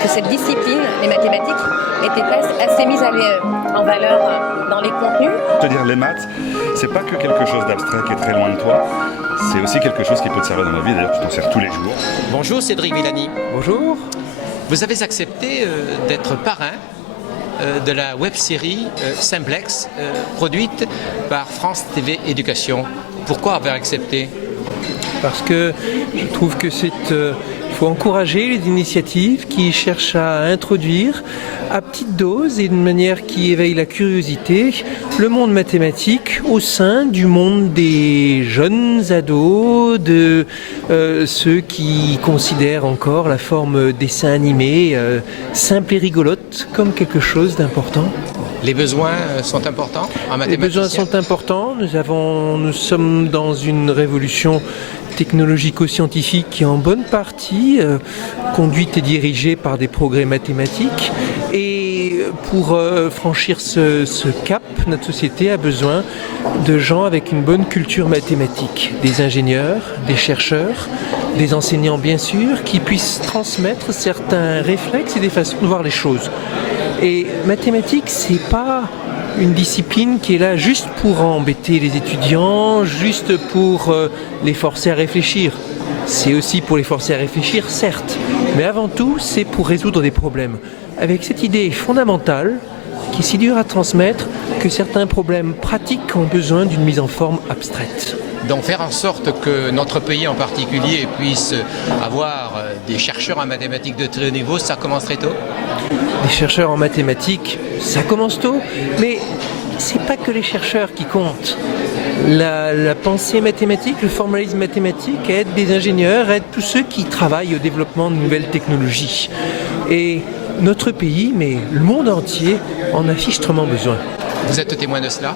que cette discipline, les mathématiques, était assez mise en valeur dans les contenus. C'est-à-dire les maths, c'est pas que quelque chose d'abstrait qui est très loin de toi, c'est aussi quelque chose qui peut te servir dans la vie, d'ailleurs tu t'en sers tous les jours. Bonjour Cédric Villani. Bonjour. Vous avez accepté d'être parrain de la web-série Simplex, produite par France TV Éducation. Pourquoi avoir accepté ? Parce que je trouve que il faut encourager les initiatives qui cherchent à introduire à petite dose et d'une manière qui éveille la curiosité le monde mathématique au sein du monde des jeunes ados, de ceux qui considèrent encore la forme dessin animé simple et rigolote comme quelque chose d'important. Les besoins sont importants en mathématiques. Les besoins sont importants. Nous sommes dans une révolution technologico-scientifique qui est en bonne partie conduite et dirigée par des progrès mathématiques. Et pour franchir ce cap, notre société a besoin de gens avec une bonne culture mathématique, des ingénieurs, des chercheurs, des enseignants bien sûr, qui puissent transmettre certains réflexes et des façons de voir les choses. Et mathématiques, c'est pas une discipline qui est là juste pour embêter les étudiants, juste pour les forcer à réfléchir. C'est aussi pour les forcer à réfléchir, certes, mais avant tout, c'est pour résoudre des problèmes. Avec cette idée fondamentale, qui est si dure à transmettre, que certains problèmes pratiques ont besoin d'une mise en forme abstraite. Donc faire en sorte que notre pays en particulier puisse avoir des chercheurs en mathématiques de très haut niveau, ça commence très tôt ? Des chercheurs en mathématiques, ça commence tôt, mais c'est pas que les chercheurs qui comptent. La pensée mathématique, le formalisme mathématique aide des ingénieurs, aide tous ceux qui travaillent au développement de nouvelles technologies. Et notre pays, mais le monde entier, en a fichtrement besoin. Vous êtes témoin de cela ?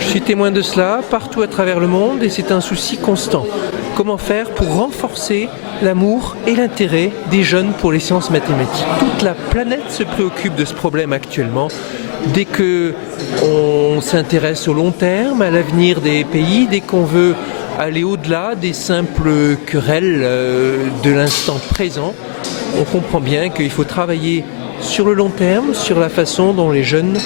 Je suis témoin de cela partout à travers le monde et c'est un souci constant. Comment faire pour renforcer l'amour et l'intérêt des jeunes pour les sciences mathématiques ? Toute la planète se préoccupe de ce problème actuellement. Dès qu'on s'intéresse au long terme, à l'avenir des pays, dès qu'on veut aller au-delà des simples querelles de l'instant présent, on comprend bien qu'il faut travailler sur le long terme, sur la façon dont les jeunes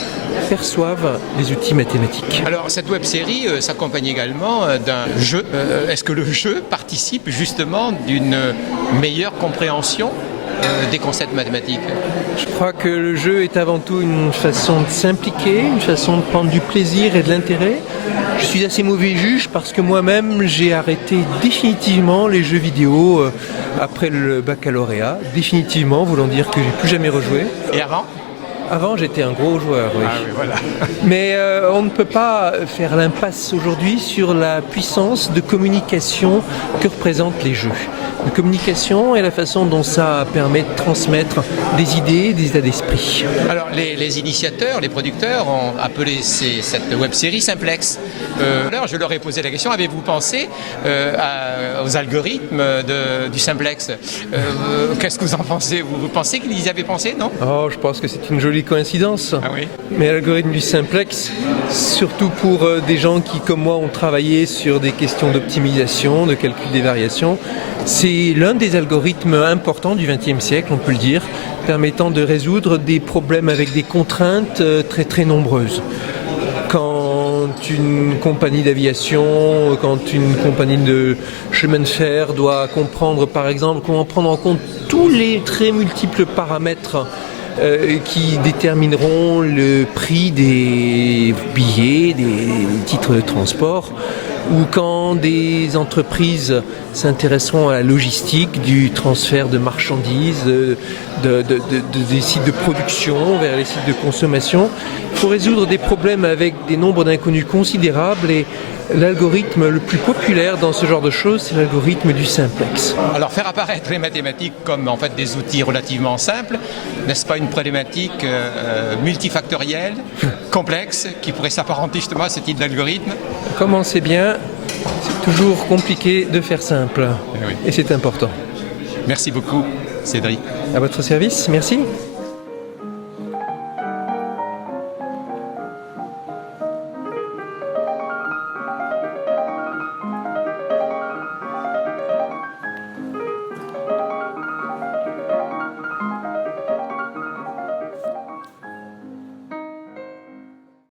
perçoivent les outils mathématiques. Alors cette web-série s'accompagne également d'un jeu. Est-ce que le jeu participe justement d'une meilleure compréhension des concepts mathématiques ? Je crois que le jeu est avant tout une façon de s'impliquer, une façon de prendre du plaisir et de l'intérêt. Je suis assez mauvais juge parce que moi-même j'ai arrêté définitivement les jeux vidéo après le baccalauréat. Définitivement, voulant dire que j'ai plus jamais rejoué. Et avant ? Avant, j'étais un gros joueur, oui. Ah oui, voilà. Mais on ne peut pas faire l'impasse aujourd'hui sur la puissance de communication que représentent les jeux. La communication et la façon dont ça permet de transmettre des idées, des états d'esprit. Alors, les initiateurs, les producteurs ont appelé cette web-série Simplex. Alors, je leur ai posé la question, avez-vous pensé aux algorithmes du Simplex ? Qu'est-ce que vous en pensez ? Vous pensez qu'ils y avaient pensé, non ? Oh, je pense que c'est une jolie coïncidence. Ah oui. Mais l'algorithme du Simplex, surtout pour des gens qui, comme moi, ont travaillé sur des questions d'optimisation, de calcul des variations, c'est l'un des algorithmes importants du XXe siècle, on peut le dire, permettant de résoudre des problèmes avec des contraintes très très nombreuses. Quand une compagnie d'aviation, quand une compagnie de chemin de fer doit comprendre par exemple comment prendre en compte tous les très multiples paramètres qui détermineront le prix des billets, des titres de transport, ou quand des entreprises s'intéresseront à la logistique du transfert de marchandises des sites de production vers les sites de consommation. Il faut résoudre des problèmes avec des nombres d'inconnus considérables et l'algorithme le plus populaire dans ce genre de choses, c'est l'algorithme du simplex. Alors faire apparaître les mathématiques comme en fait des outils relativement simples, n'est-ce pas une problématique multifactorielle, complexe, qui pourrait s'apparenter justement à ce type d'algorithme ? Comme on sait bien, c'est toujours compliqué de faire simple. Oui. Et c'est important. Merci beaucoup, Cédric. À votre service, merci.